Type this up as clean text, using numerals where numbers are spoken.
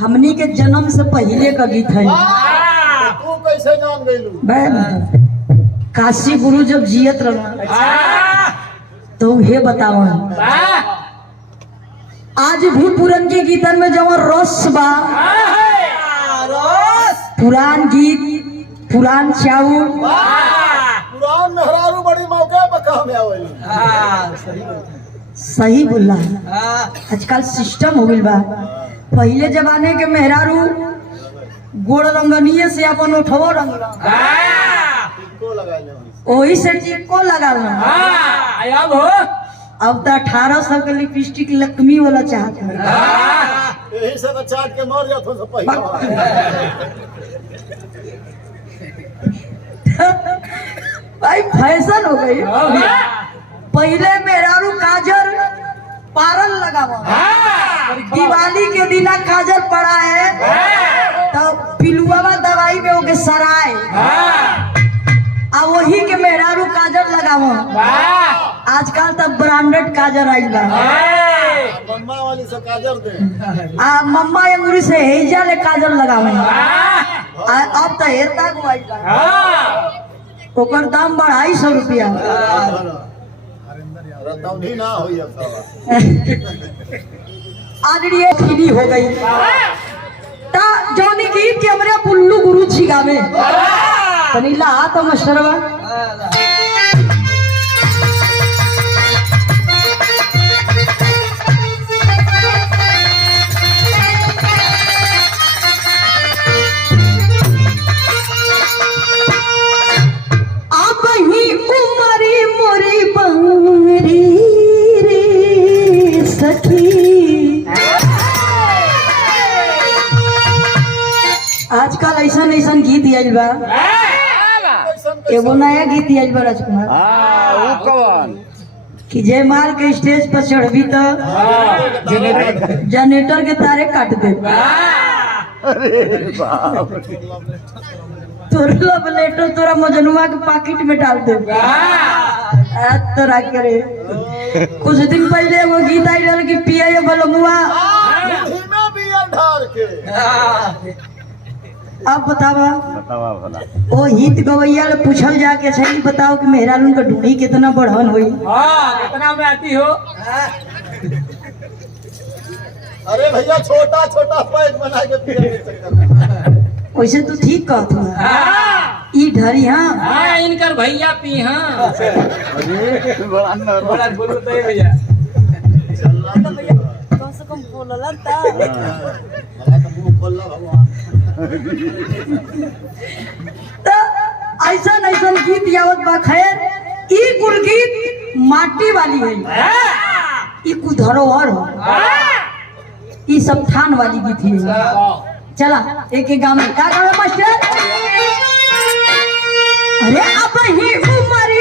हमनी के जन्म से पहले का गीत है। तू कैसे जान गईलू? काशी गुरु जब जियत रहा तो हे बतावा आज भी पुरन के गीतन में जब रस बा, पुरान गीत, पुरान चाउर, पुरान मेहरारू बड़ी मौके पर कहाँ में आवेली। सही बोला। आजकल सिस्टम हो गइल बा। पहले जमाने के मेहरारू गोड़ रंगनिए से अपन उठवो रंगला, वही से टिको लगा अब तो 1800 के लिपस्टिक लक्ष्मी वाला चाहते हैं। यही से तो चाट के मर जात हो सब पहले। भाई फैशन हो गई। पहले मेहरारू काजल पारन लगावा, दिवाली के दिन काजल पड़ा है तो पिलुआ दवाई में होके सराय आ वही के मेहरारू काजल लगावा। आजकल तब ब्रांडेड काजल आई बा। मम्मा वाली से काजल दे आ मम्मा अंगूरी से हेजा ले काजल लगावे। अब तो हेता को आई बा, ओकर दाम 250 रुपया। रतौनी ना होई अब आदरी फ्री हो गई ता जौनी गीत के हमरे बुल्लू गुरु जी गावे तनीला हाथ मशरवा आप ही उमरी मोरी बंगरी रे सखी। आजकल ऐसा गीत आइल बा, एगो नया गीत आइल बा राजकुमार। वो कौन कि जयमाल के स्टेज पर चढ़बी तो जनरेटर के तारे काट दे, तोरा ब्लेटर तोरा मजनुआ के पॉकेट में डाल दे। तोरा करे कुछ दिन पहले वो गीत आई रहा कि पिया बलमुआ अब बतावा भला ओ हित गवैया ले पूछल जाके सही बताओ कि मेहरारून का ढूंढी कितना बढ़न हुई। कितना में आती हो? अरे भैया छोटा छोटा पैक बना के पिए के चक्कर। वैसे तो ठीक कहत हुआ ई ढरी। हाँ इनकर भैया पी। हाँ बड़ा बोलो तो ये भैया कम से कम बोलला ता मुंह खोलला भगवान। तो ऐसा गीत यावत बा। खैर ई कुल गीत माटी वाली है, ई कुल धरोहर हो, ई सब थान वाली गीत है। चला एक एक गाँव में क्या गाँव है मास्टर? अरे अब ही उमरी